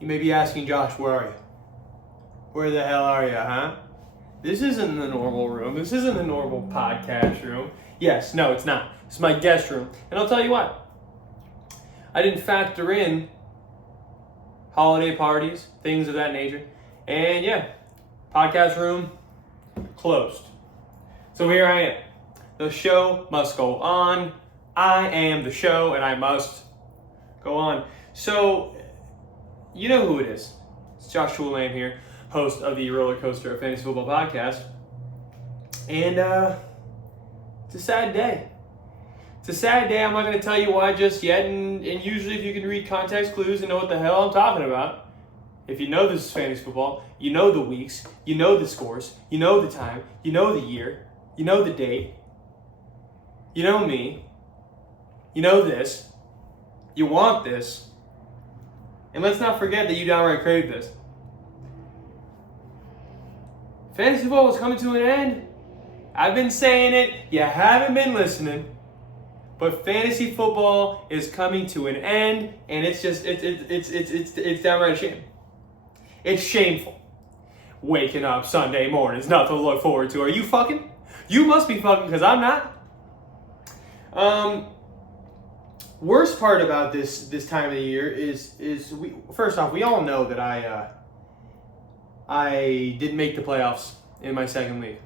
You may be asking, Josh, where are you? Where the hell are you, huh? This isn't the normal room. This isn't the normal podcast room. Yes, no, it's not. It's my guest room. And I'll tell you what. I didn't factor in holiday parties, things of that nature. And yeah, podcast room closed. So here I am. The show must go on. I am the show and I must go on. So, you know who it is. It's Joshua Lamb here, host of the Rollercoaster, a fantasy football podcast. And it's a sad day. It's a sad day. I'm not going to tell you why just yet. And usually if you can read context clues and know what the hell I'm talking about, if you know this is fantasy football, you know the weeks, you know the scores, you know the time, you know the year, you know the date, you know me, you know this, you want this, and let's not forget that you downright crave this. Fantasy football is coming to an end. I've been saying it, you haven't been listening, but fantasy football is coming to an end, and it's just, it's downright a shame. It's shameful. Waking up Sunday mornings, nothing to look forward to. Are you fucking? You must be fucking, because I'm not. Worst part about this time of the year is we, first off, we all know that I didn't make the playoffs in my second league.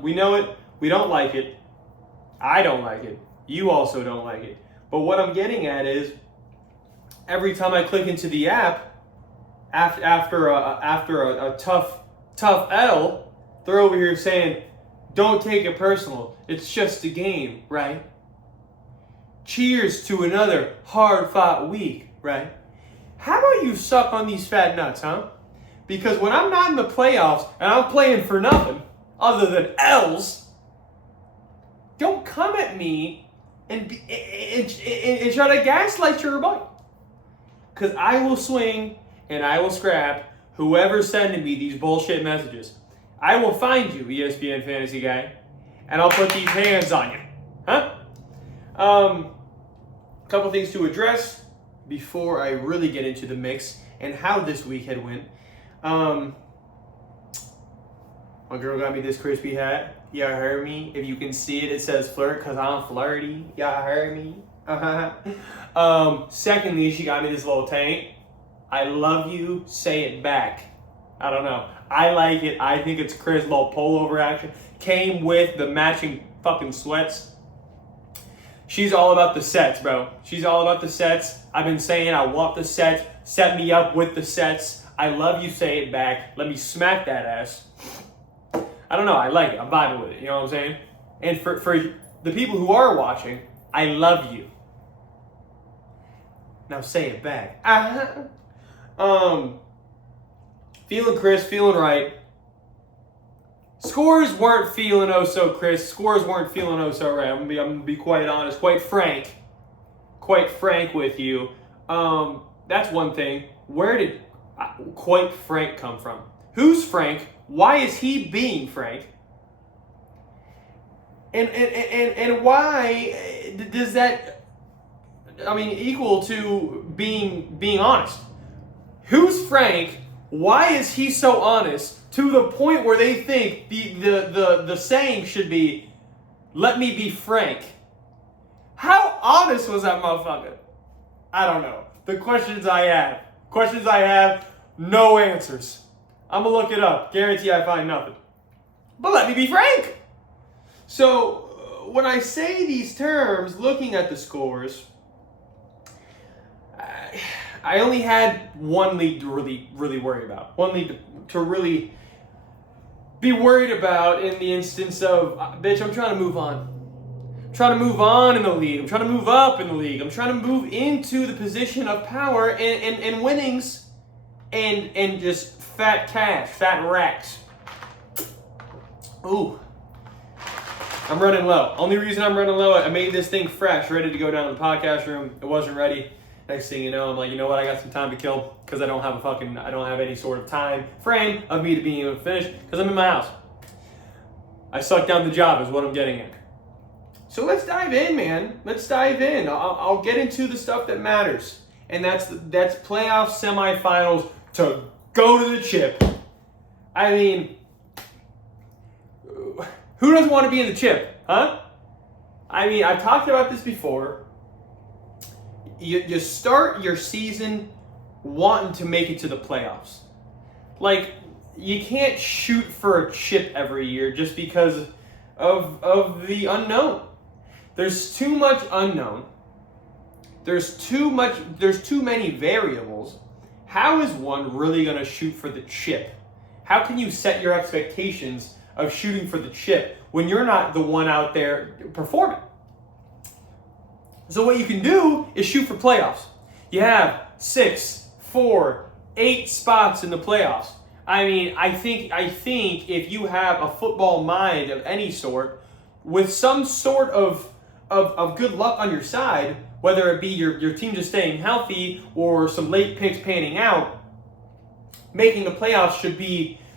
We know it. We don't like it. I don't like it. You also don't like it. But what I'm getting at is every time I click into the app, after a tough L, they're over here saying, "Don't take it personal. It's just a game, right? Cheers to another hard-fought week, right? How about you suck on these fat nuts, huh? Because when I'm not in the playoffs and I'm playing for nothing other than L's, don't come at me and try to gaslight your butt. Because I will swing and I will scrap whoever's sending me these bullshit messages. I will find you, ESPN fantasy guy, and I'll put these hands on you. Huh? Couple things to address before I really get into the mix and how this week had went. My girl got me this crispy hat. Y'all heard me. If you can see it, it says flirt because I'm flirty. Y'all heard me. Secondly, she got me this little tank. I love you. Say it back. I don't know. I like it. I think it's crisp. Little pullover action. Came with the matching fucking sweats. She's all about the sets, bro. She's all about the sets. I've been saying I want the sets. Set me up with the sets. I love you. Say it back. Let me smack that ass. I don't know. I like it. I'm vibing with it. You know what I'm saying? And for the people who are watching, I love you. Now say it back. Feeling crisp, feeling right. Scores weren't feeling oh so crisp. Scores weren't feeling oh so right. I'm gonna be quite honest, quite frank with you. That's one thing. Where did quite frank come from? Who's Frank? Why is he being frank? And why does that, equal to being honest? Who's Frank? Why is he so honest to the point where they think the saying should be, "Let me be frank"? How honest was that motherfucker? I don't know. The questions I have, no answers. I'm gonna look it up. Guarantee I find nothing. But let me be frank. So when I say these terms, looking at the scores, I only had one league to really worry about. One league to really be worried about in the instance of, bitch, I'm trying to move on. I'm trying to move on in the league. I'm trying to move up in the league. I'm trying to move into the position of power and winnings and just fat cash, fat racks. Ooh. I'm running low. Only reason I'm running low, I made this thing fresh, ready to go down to the podcast room. It wasn't ready. Next thing you know, I'm like, you know what? I got some time to kill because I don't have any sort of time frame of me to being able to finish because I'm in my house. I sucked down the job is what I'm getting at. So let's dive in, man. Let's dive in. I'll get into the stuff that matters. And that's playoff semifinals to go to the chip. I mean, who doesn't want to be in the chip, huh? I mean, I've talked about this before. You start your season wanting to make it to the playoffs. Like, you can't shoot for a chip every year just because of the unknown. There's too much unknown. There's too many variables. How is one really going to shoot for the chip? How can you set your expectations of shooting for the chip when you're not the one out there performing? So what you can do is shoot for playoffs. You have 6, 4, 8 spots in the playoffs. I mean, I think if you have a football mind of any sort, with some sort of good luck on your side, whether it be your team just staying healthy or some late picks panning out, making the playoffs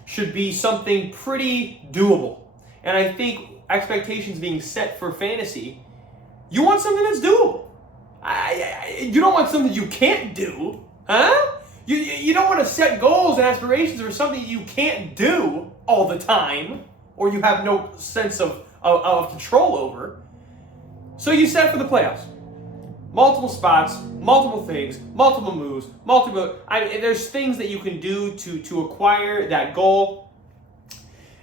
should be something pretty doable. And I think expectations being set for fantasy, you want something that's doable. You don't want something you can't do, huh? You don't want to set goals and aspirations for something you can't do all the time, or you have no sense of control over. So you set for the playoffs. Multiple spots, multiple things, multiple moves, there's things that you can do to acquire that goal.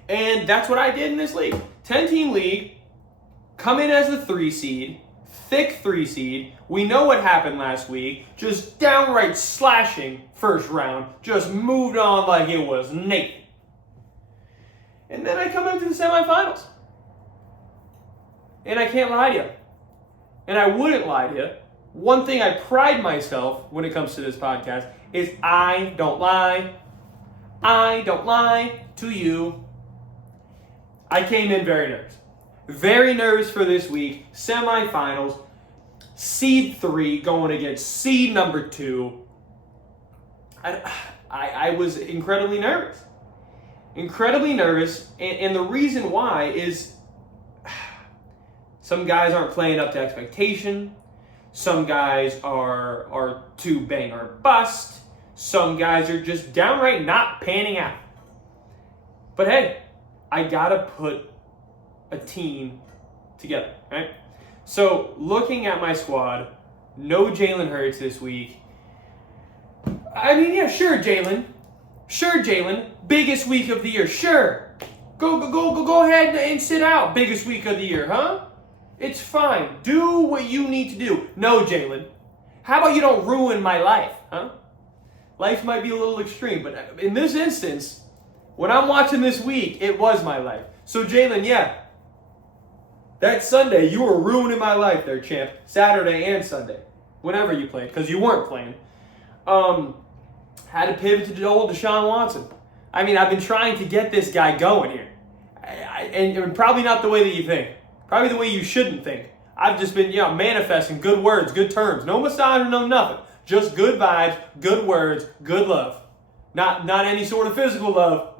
And that's what I did in this league. 10-team league, come in as the 3 seed, thick 3 seed. We know what happened last week. Just downright slashing first round. Just moved on like it was Nathan. And then I come into the semifinals. And I can't lie to you. And I wouldn't lie to you. One thing I pride myself when it comes to this podcast is I don't lie. I don't lie to you. I came in very nervous. Very nervous for this week. Semifinals. Seed 3 going against seed number 2. I was incredibly nervous. Incredibly nervous. And the reason why is some guys aren't playing up to expectation. Some guys are too bang or bust. Some guys are just downright not panning out. But hey, I gotta put a team together, right? So looking at my squad, no Jalen Hurts this week. I mean, yeah, sure, Jalen. Sure, Jalen. Biggest week of the year, sure. Go ahead and sit out. Biggest week of the year, huh? It's fine. Do what you need to do. No, Jalen. How about you don't ruin my life, huh? Life might be a little extreme, but in this instance, when I'm watching this week, it was my life. So, Jalen, yeah. That Sunday, you were ruining my life there, champ. Saturday and Sunday. Whenever you played, because you weren't playing. Had to pivot to the old Deshaun Watson. I mean, I've been trying to get this guy going here. And probably not the way that you think. Probably the way you shouldn't think. I've just been, manifesting good words, good terms. No massage, no nothing. Just good vibes, good words, good love. Not any sort of physical love.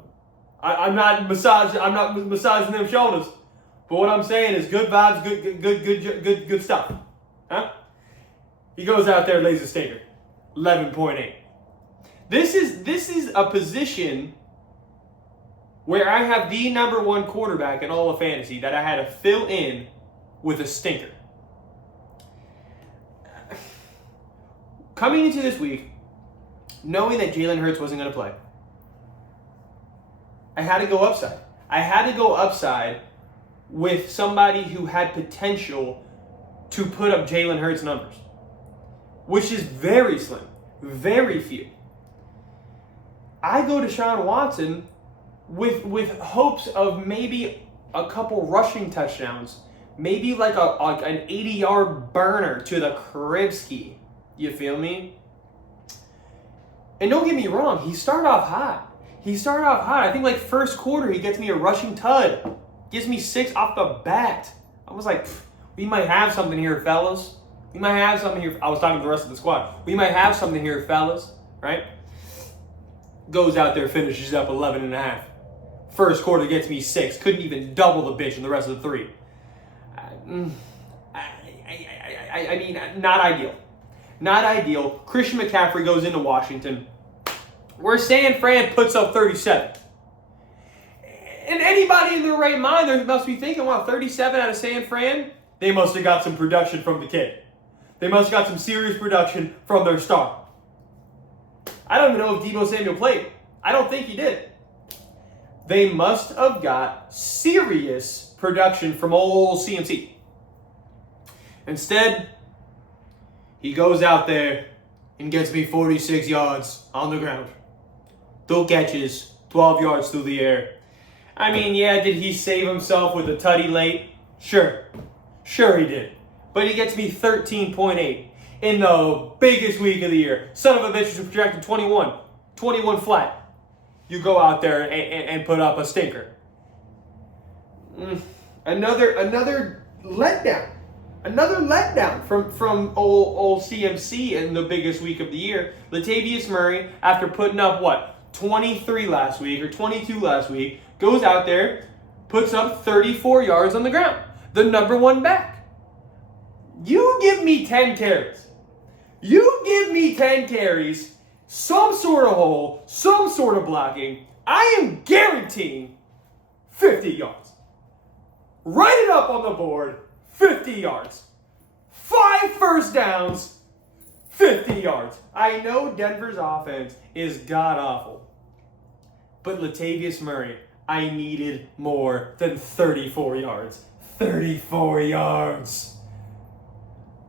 I'm not massaging them shoulders. But what I'm saying is good vibes, good stuff. Huh? He goes out there, lays a stinker. 11.8. This is a position where I have the number 1 quarterback in all of fantasy that I had to fill in with a stinker. Coming into this week, knowing that Jalen Hurts wasn't going to play, I had to go upside. I had to go upside with somebody who had potential to put up Jalen Hurts numbers, which is very slim, very few. I go to Deshaun Watson with hopes of maybe a couple rushing touchdowns, maybe like an 80-yard burner to the Kribski. You feel me? And don't get me wrong, he started off hot. I think like first quarter he gets me a rushing tud. Gives me 6 off the bat. I was like, we might have something here, fellas. We might have something here. I was talking to the rest of the squad. We might have something here, fellas. Right? Goes out there, finishes up 11.5. First quarter gets me 6. Couldn't even double the bitch in the rest of the 3. I mean, not ideal. Not ideal. Christian McCaffrey goes into Washington, where San Fran puts up 37. And anybody in their right mind, they must be thinking, wow, 37 out of San Fran? They must have got some production from the kid. They must have got some serious production from their star. I don't even know if Deebo Samuel played. I don't think he did. They must have got serious production from old CMC. Instead, he goes out there and gets me 46 yards on the ground. 2 catches, 12 yards through the air. I mean, yeah, did he save himself with a tutty late? Sure. Sure he did. But he gets me 13.8 in the biggest week of the year. Son of a bitch was projected 21. 21 flat. You go out there and put up a stinker. Another letdown. Another letdown from old CMC in the biggest week of the year. Latavius Murray, after putting up, 23 last week or 22 last week, goes out there, puts up 34 yards on the ground. The number 1 back. You give me 10 carries. You give me 10 carries, some sort of hole, some sort of blocking. I am guaranteeing 50 yards. Write it up on the board, 50 yards. 5 first downs, 50 yards. I know Denver's offense is god-awful. But Latavius Murray, I needed more than 34 yards. 34 yards.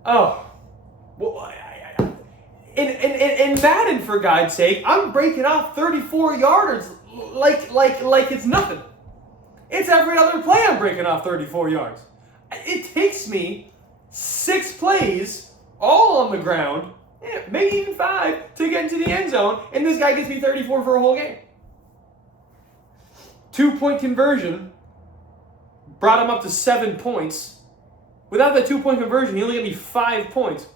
Oh. Well, in Madden, for God's sake, I'm breaking off 34 yards like it's nothing. It's every other play I'm breaking off 34 yards. It takes me 6 plays, all on the ground, maybe even 5, to get into the end zone, and this guy gets me 34 for a whole game. 2-point conversion brought him up to 7 points. Without that 2-point conversion, he only got me 5 points.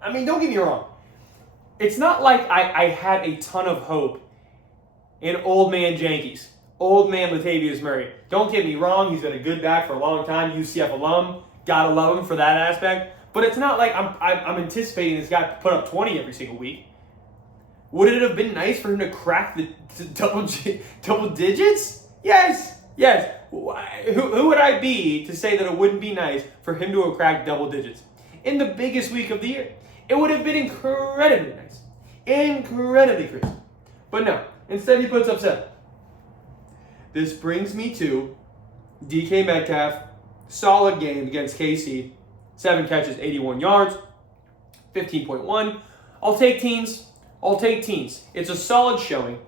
I mean, don't get me wrong. It's not like I had a ton of hope in old man Yankees. Old man Latavius Murray. Don't get me wrong, he's been a good back for a long time, UCF alum. Gotta love him for that aspect. But it's not like I'm anticipating this guy to put up 20 every single week. Would it have been nice for him to crack the double digits? Yes. Who would I be to say that it wouldn't be nice for him to have cracked double digits in the biggest week of the year? It would have been incredibly nice. Incredibly crisp. But no, instead he puts up 7. This brings me to DK Metcalf. Solid game against KC. 7 catches, 81 yards. 15.1. I'll take teens. It's a solid showing.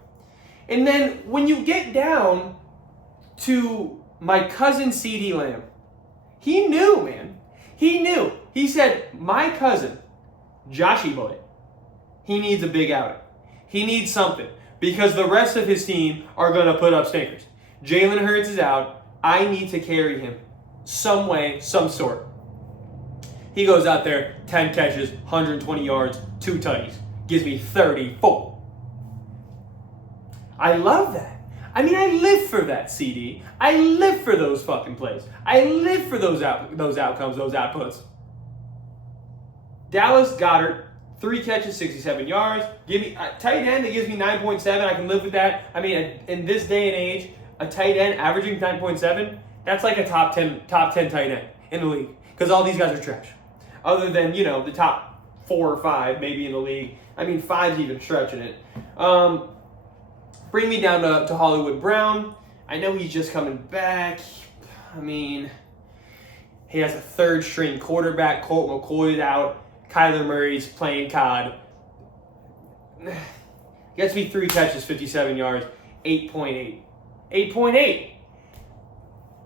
And then when you get down to my cousin CeeDee Lamb, he knew, man. He knew. He said, my cousin, Joshy Boy, he needs a big outing. He needs something because the rest of his team are going to put up stinkers. Jalen Hurts is out. I need to carry him some way, some sort. He goes out there, 10 catches, 120 yards, 2 tutties. Gives me 34. I love that. I mean, I live for that, CD. I live for those fucking plays. I live for those outcomes, those outputs. Dallas Goedert, 3 catches, 67 yards. Give me a tight end that gives me 9.7. I can live with that. I mean, in this day and age, a tight end averaging 9.7, that's like a top 10 tight end in the league. Because all these guys are trash. Other than, the top 4 or 5 maybe in the league. I mean, 5's even stretching it. Bring me down to Hollywood Brown. I know he's just coming back. I mean, he has a 3rd-string quarterback. Colt McCoy's out. Kyler Murray's playing COD. Gets me 3 catches, 57 yards, 8.8. 8.8.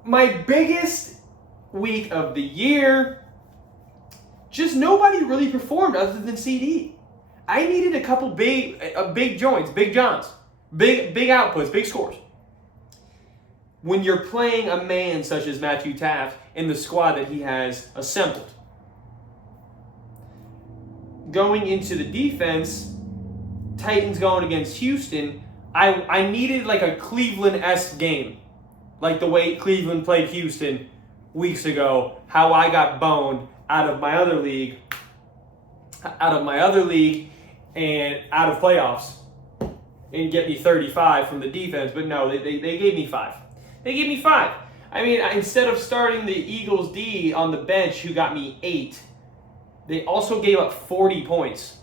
My biggest week of the year, just nobody really performed other than CD. I needed a couple big joints, big Johns, big outputs, big scores. When you're playing a man such as Matthew Taft in the squad that he has assembled. Going into the defense, Titans going against Houston, I needed like a Cleveland-esque game. Like the way Cleveland played Houston weeks ago how I got boned out of my other league and out of playoffs and get me 35 from the defense. But no, they gave me 5. They gave me 5. I mean, instead of starting the Eagles D on the bench who got me 8, they also gave up 40 points.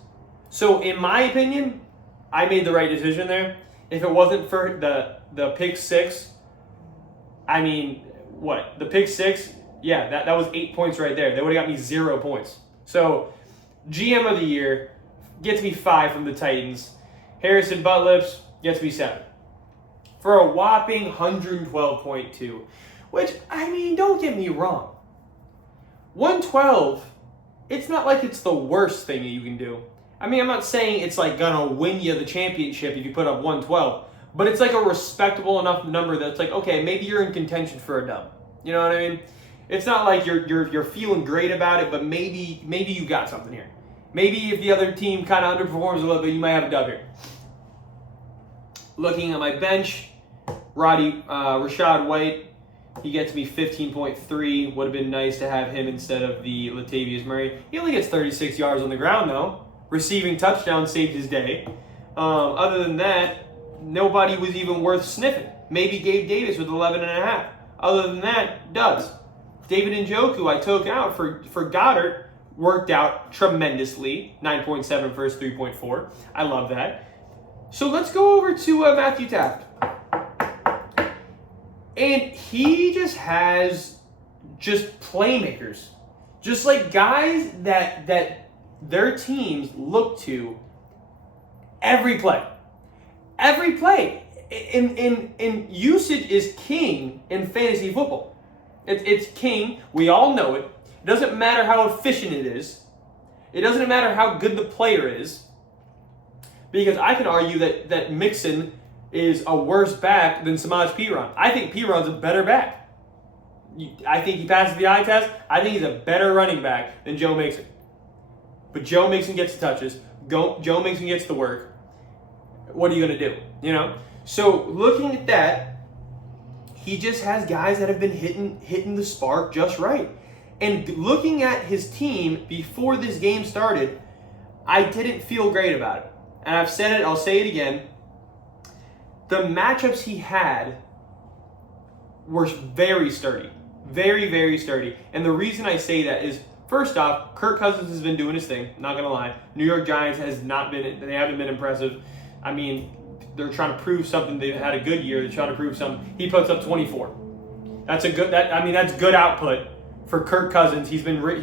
So in my opinion, I made the right decision there. If it wasn't for the pick 6, I mean, what? The pick 6, yeah, that was 8 points right there. They would have got me 0 points. So GM of the year gets me 5 from the Titans. Harrison Butlips gets me 7. For a whopping 112.2. Which, I mean, don't get me wrong. 112, it's not like it's the worst thing that you can do. I mean, I'm not saying it's like gonna win you the championship if you put up 112, but it's like a respectable enough number that's like, okay, maybe you're in contention for a dub. You know what I mean? It's not like you're feeling great about it, but maybe you got something here. Maybe if the other team kind of underperforms a little bit, you might have a dub here. Looking at my bench, Rashad White, he gets me 15.3. Would have been nice to have him instead of the Latavius Murray. He only gets 36 yards on the ground, though. Receiving touchdown saved his day. Other than that, nobody was even worth sniffing. Maybe Gabe Davis with 11.5. Other than that, dubs. David Njoku, I took out for Goddard, worked out tremendously. 9.7 versus 3.4. I love that. So let's go over to Matthew Taft. And he just has playmakers. Just like guys that their teams look to every play. Every play. In usage is king in fantasy football. It's king. We all know it. It doesn't matter how efficient it is. It doesn't matter how good the player is. Because I can argue that Mixon is a worse back than Samaj Piron. I think Piron's a better back. I think he passes the eye test. I think he's a better running back than Joe Mixon. But Joe Mixon gets the touches. Joe Mixon gets the work. What are you going to do? You know? So looking at that, he just has guys that have been hitting the spark just right. And looking at his team before this game started, I didn't feel great about it. And I've said it, I'll say it again. The matchups he had were very sturdy. Very, very sturdy. And the reason I say that is, first off, Kirk Cousins has been doing his thing, not going to lie. New York Giants they haven't been impressive. I mean, they're trying to prove something. They've had a good year. They're trying to prove something. He puts up 24. That's good output for Kirk Cousins. He's been good.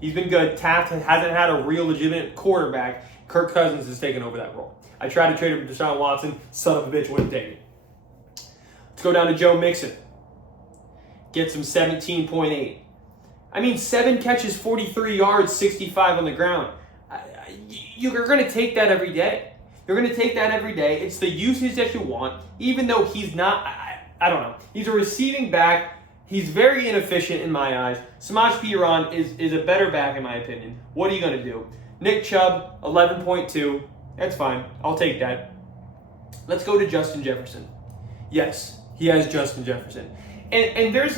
He's been good. Taft hasn't had a real legitimate quarterback. Kirk Cousins has taken over that role. I tried to trade him for Deshaun Watson. Son of a bitch wouldn't take it. Let's go down to Joe Mixon. Gets him 17.8. I mean, 7 catches, 43 yards, 65 on the ground. You're going to take that every day. You're going to take that every day. It's the usage that you want, even though he's not, I don't know. He's a receiving back. He's very inefficient in my eyes. Samaj Piron is a better back in my opinion. What are you going to do? Nick Chubb, 11.2. That's fine. I'll take that. Let's go to Justin Jefferson. Yes, he has Justin Jefferson. And there's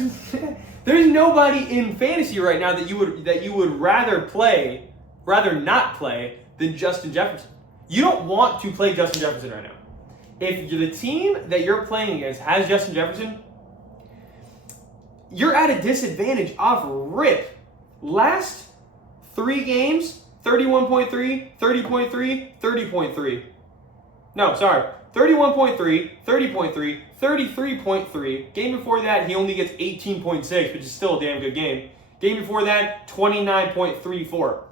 nobody in fantasy right now that you would rather not play than Justin Jefferson. You don't want to play Justin Jefferson right now. If the team that you're playing against has Justin Jefferson, you're at a disadvantage off rip. Last 3 games, 31.3, 30.3, 30.3. No, sorry. 31.3, 30.3, 33.3. Game before that, he only gets 18.6, which is still a damn good game. Game before that, 29.34.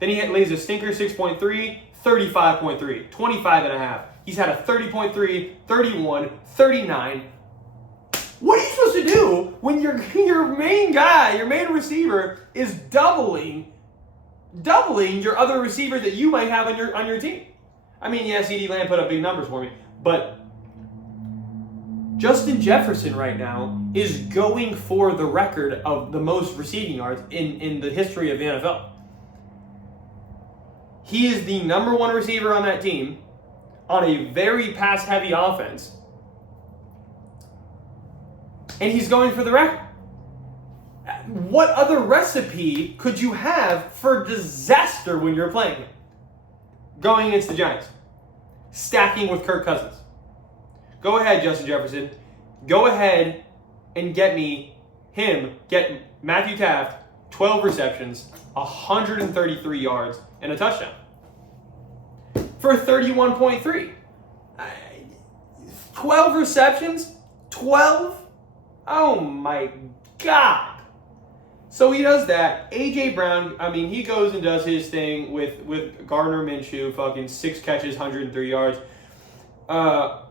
Then he lays a stinker, 6.3, 35.3, 25.5. He's had a 30.3, 31, 39. What are you supposed to do when your main guy, your main receiver, is doubling your other receiver that you might have on your team? I mean, yeah, CeeDee Lamb put up big numbers for me, but Justin Jefferson right now is going for the record of the most receiving yards in the history of the NFL. He is the number 1 receiver on that team on a very pass-heavy offense, and he's going for the record. what other recipe could you have for disaster when you're playing him? Going against the Giants. Stacking with Kirk Cousins. Go ahead, Justin Jefferson. Go ahead and get Matthew Taft, 12 receptions, 133 yards, and a touchdown. For 31.3. 12 receptions? 12? Oh my God. So he does that. A.J. Brown, he goes and does his thing with Gardner Minshew, fucking 6 catches, 103 yards. Okay.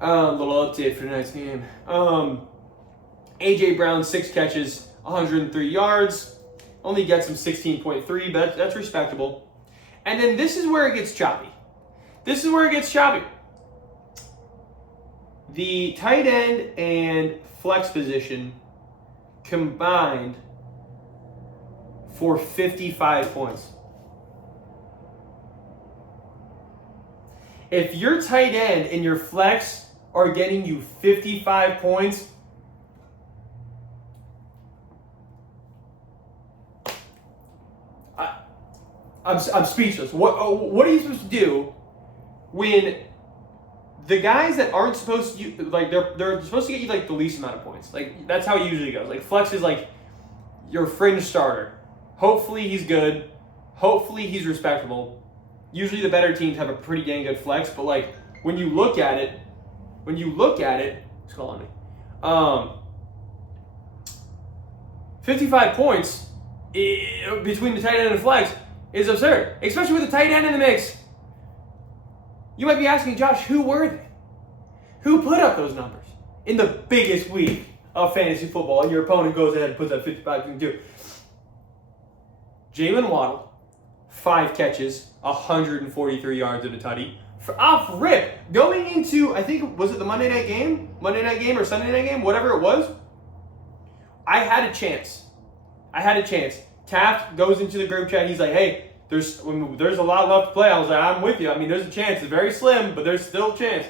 Little update for tonight's game. A.J. Brown, 6 catches, 103 yards. Only gets him 16.3, but that's respectable. And then this is where it gets choppy. The tight end and flex position combined for 55 points. If your tight end and your flex are getting you 55 points, I'm speechless. What are you supposed to do when the guys that aren't supposed to, they're supposed to get you the least amount of points? That's how it usually goes. Flex is your fringe starter. Hopefully he's good. Hopefully he's respectable. Usually the better teams have a pretty dang good flex, but when you look at it, who's calling me? 55 points between the tight end and the flex is absurd, especially with the tight end in the mix. You might be asking, Josh, who were they? Who put up those numbers in the biggest week of fantasy football, and your opponent goes ahead and puts up 55 and 2? Jalen Waddle, 5 catches, 143 yards and a tutty. Off rip, going into, I think, was it the Monday night game or Sunday night game, whatever it was. I had a chance. Taft goes into the group chat. He's like, hey, there's a lot left to play. I was like, I'm with you. There's a chance. It's very slim, but there's still a chance.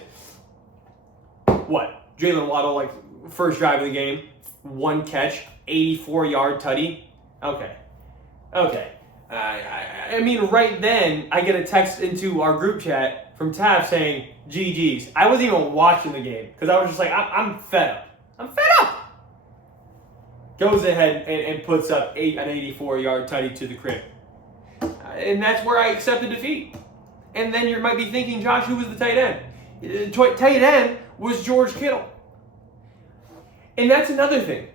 What? Jalen Waddle, first drive of the game, 1 catch, 84-yard tutty. Okay. Right then, I get a text into our group chat from Taft saying, GG's. I wasn't even watching the game because I was just I'm fed up. Goes ahead and puts up an 84-yard tutty to the crib. And that's where I accept the defeat. And then you might be thinking, Josh, who was the tight end? Tight end was George Kittle. And that's another thing.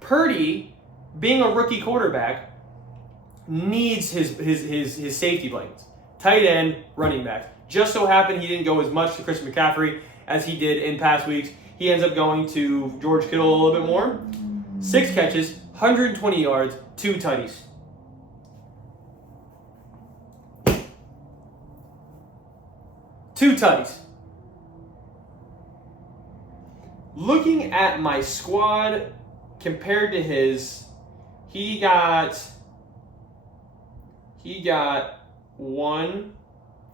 Purdy, being a rookie quarterback, needs his safety blankets. Tight end, running back. Just so happened he didn't go as much to Chris McCaffrey as he did in past weeks. He ends up going to George Kittle a little bit more. 6 catches, 120 yards, 2 tutties. Looking at my squad compared to his, he got 1,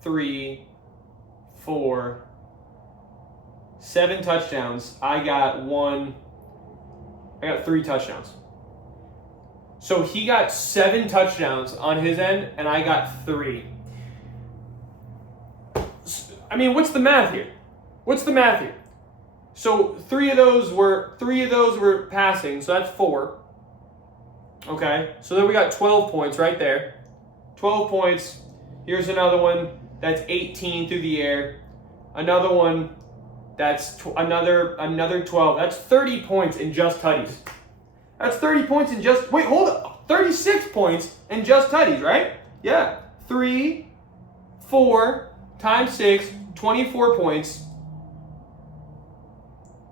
3, 4, 7 touchdowns. I got 3 touchdowns. So he got 7 touchdowns on his end, and I got 3. What's the math here? So 3 of those were passing, so that's 4. Okay, so then we got 12 points right there. 12 points. Here's another one that's 18 through the air. Another one that's another 12. That's 30 points in just tutties. That's 30 points in just, wait, hold up. 36 points in just tutties, right? Yeah. 3, 4 times 6, 24 points.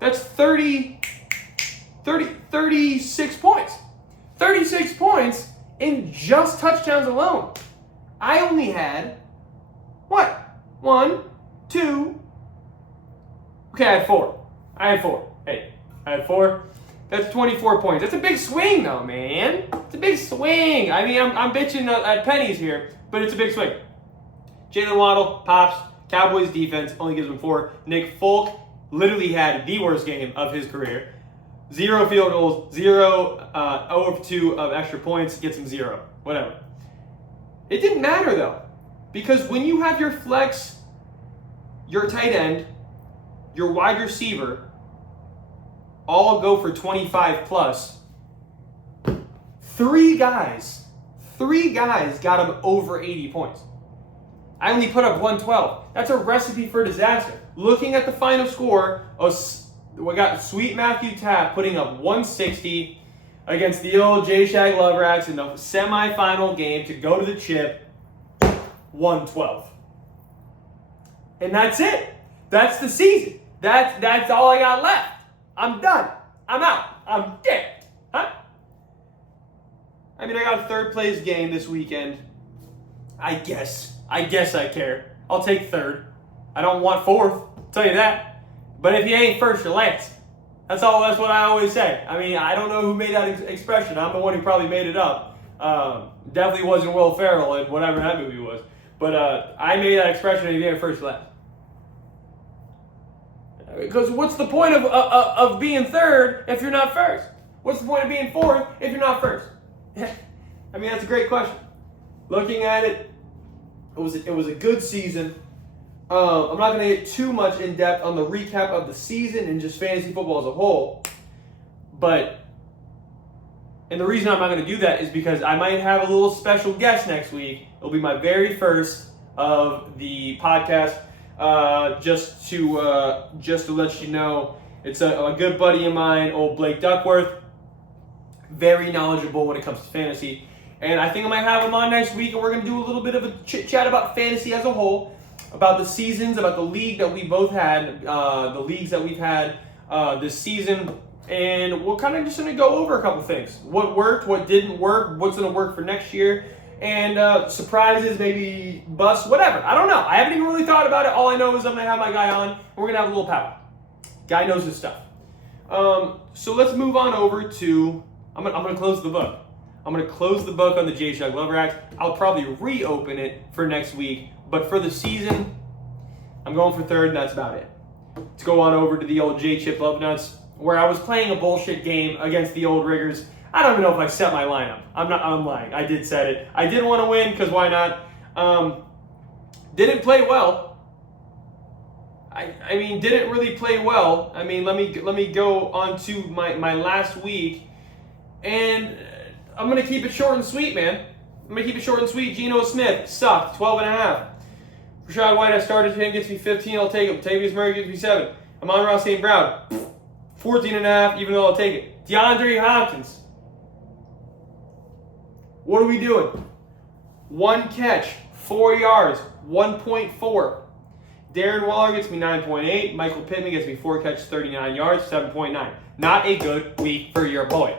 That's 36 points. 36 points in just touchdowns alone. I only had, 1, 2, okay, I had 4. Hey, I had 4. That's 24 points. That's a big swing, though, man. It's a big swing. I'm bitching at pennies here, but it's a big swing. Jalen Waddle pops. Cowboys defense only gives him 4. Nick Folk literally had the worst game of his career. 0 field goals, 0 of 2 of extra points, gets him 0. Whatever. It didn't matter though, because when you have your flex, your tight end, your wide receiver, all go for 25 plus, three guys got him over 80 points. I only put up 112. That's a recipe for disaster. Looking at the final score, we got Sweet Matthew Tapp putting up 160 against the old J-Shag Love Rats in the semifinal game to go to the chip, 112. And that's it. That's the season. That's all I got left. I'm done. I'm out. I'm dead. Huh? I mean, I got a third place game this weekend. I guess I care. I'll take third. I don't want fourth, I'll tell you that. But if you ain't first, you're last. That's what I always say. I mean, I don't know who made that expression. I'm the one who probably made it up. Definitely wasn't Will Ferrell in whatever that movie was. But I made that expression, if you ain't first, you're last. Because what's the point of being third if you're not first? What's the point of being fourth if you're not first? I mean, that's a great question. Looking at it, it was a good season. I'm not going to get too much in depth on the recap of the season and just fantasy football as a whole. And the reason I'm not going to do that is because I might have a little special guest next week. It'll be my very first of the podcast. Just to let you know, it's a good buddy of mine, old Blake Duckworth. Very knowledgeable when it comes to fantasy. And I think I might have him on next week, and we're going to do a little bit of a chit-chat about fantasy as a whole, about the seasons, about the league that we both had, the leagues that we've had this season, and we're kind of just going to go over a couple things. What worked, what didn't work, what's going to work for next year, and surprises, maybe busts, whatever. I don't know. I haven't even really thought about it. All I know is I'm going to have my guy on, and we're going to have a little power. Guy knows his stuff. So let's move on over to, I'm going to close the book. I'm going to close the book on the J-Shug Love Racks. I'll probably reopen it for next week. But for the season, I'm going for third, and that's about it. Let's go on over to the old J-Chip Love Nuts, where I was playing a bullshit game against the old Riggers. I don't even know if I set my lineup. I'm lying. I did set it. I did want to win, because why not? Didn't play well. I mean, didn't really play well. I mean, let me go on to my last week. And I'm going to keep it short and sweet, man. I'm going to keep it short and sweet. Geno Smith sucked, 12.5. Rashad White, I started him, gets me 15, I'll take him. Tavius Murray gets me 7. Amon-Ra St. Brown, 14.5, even though I'll take it. DeAndre Hopkins. What are we doing? 1 catch, 4 yards, 1.4. Darren Waller gets me 9.8. Michael Pittman gets me 4 catches, 39 yards, 7.9. Not a good week for your boy.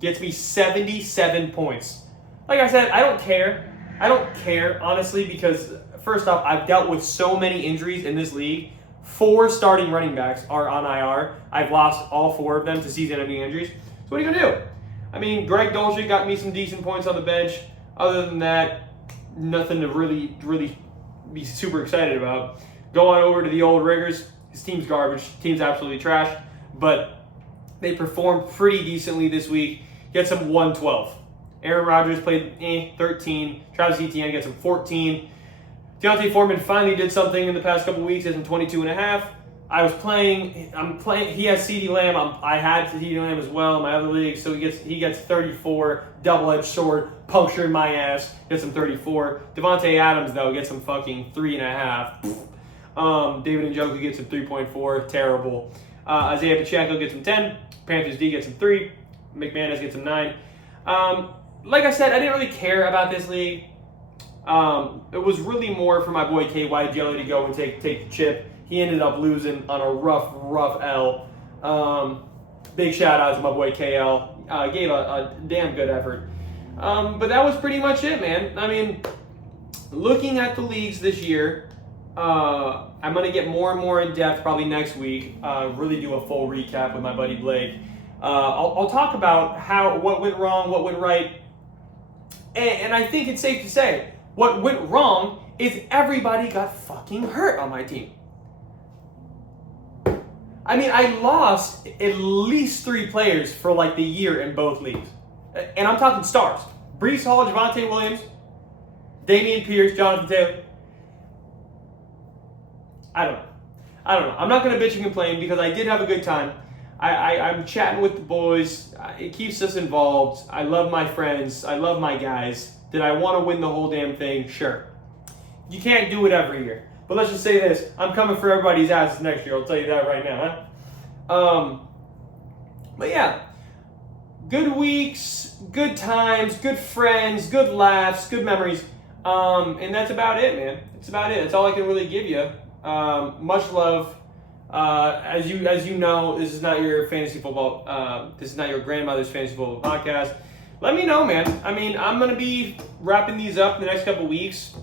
Gets me 77 points. Like I said, I don't care. I don't care, honestly, because first off, I've dealt with so many injuries in this league. 4 starting running backs are on IR. I've lost all 4 of them to season-ending injuries. So what are you going to do? I mean, Greg Dulcich got me some decent points on the bench. Other than that, nothing to really be super excited about. Go on over to the old Riggers. His team's garbage. Team's absolutely trash. But they performed pretty decently this week. Gets him 112. Aaron Rodgers played 13. Travis Etienne gets him 14. Deontay Foreman finally did something in the past couple weeks. Gets him 22.5. I'm playing. He has CeeDee Lamb. I had CeeDee Lamb as well in my other league, so he gets 34. Double-edged sword, punctured my ass. Gets him 34. Devontae Adams though gets him fucking 3.5. David Njoku gets him 3.4. Terrible. Isaiah Pacheco gets him 10. Panthers D gets him 3. McManus gets him 9. Like I said, I didn't really care about this league. It was really more for my boy KY Jelly to go and take the chip. He ended up losing on a rough L. Big shout out to my boy KL. Gave a damn good effort. But that was pretty much it, man. I mean, looking at the leagues this year, I'm going to get more and more in depth probably next week. Really do a full recap with my buddy Blake. I'll talk about what went wrong, what went right. And I think it's safe to say, what went wrong is everybody got fucking hurt on my team. I mean, I lost at least 3 players for like the year in both leagues. And I'm talking stars. Brees Hall, Javonte Williams, Damian Pierce, Jonathan Taylor. I don't know. I'm not going to bitch and complain because I did have a good time. I'm chatting with the boys. It keeps us involved. I love my friends. I love my guys. Did I want to win the whole damn thing? Sure. You can't do it every year. But let's just say this. I'm coming for everybody's asses next year. I'll tell you that right now. Huh? But yeah. Good weeks, good times, good friends, good laughs, good memories. And that's about it, man. That's about it. That's all I can really give you. Much love. As you know, this is not your fantasy football. This is not your grandmother's fantasy football podcast. Let me know, man. I mean, I'm gonna be wrapping these up in the next couple weeks.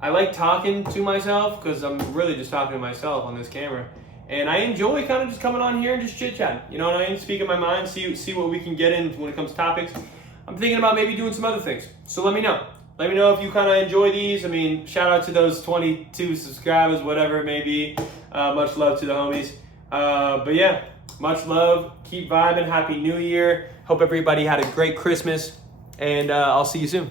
I like talking to myself because I'm really just talking to myself on this camera, and I enjoy kind of just coming on here and just chit chatting. You know what I mean? Speaking my mind, see what we can get in when it comes to topics. I'm thinking about maybe doing some other things. So let me know. Let me know if you kind of enjoy these. I mean, shout out to those 22 subscribers, whatever it may be. Much love to the homies. But yeah, much love. Keep vibing. Happy New Year. Hope everybody had a great Christmas. And I'll see you soon.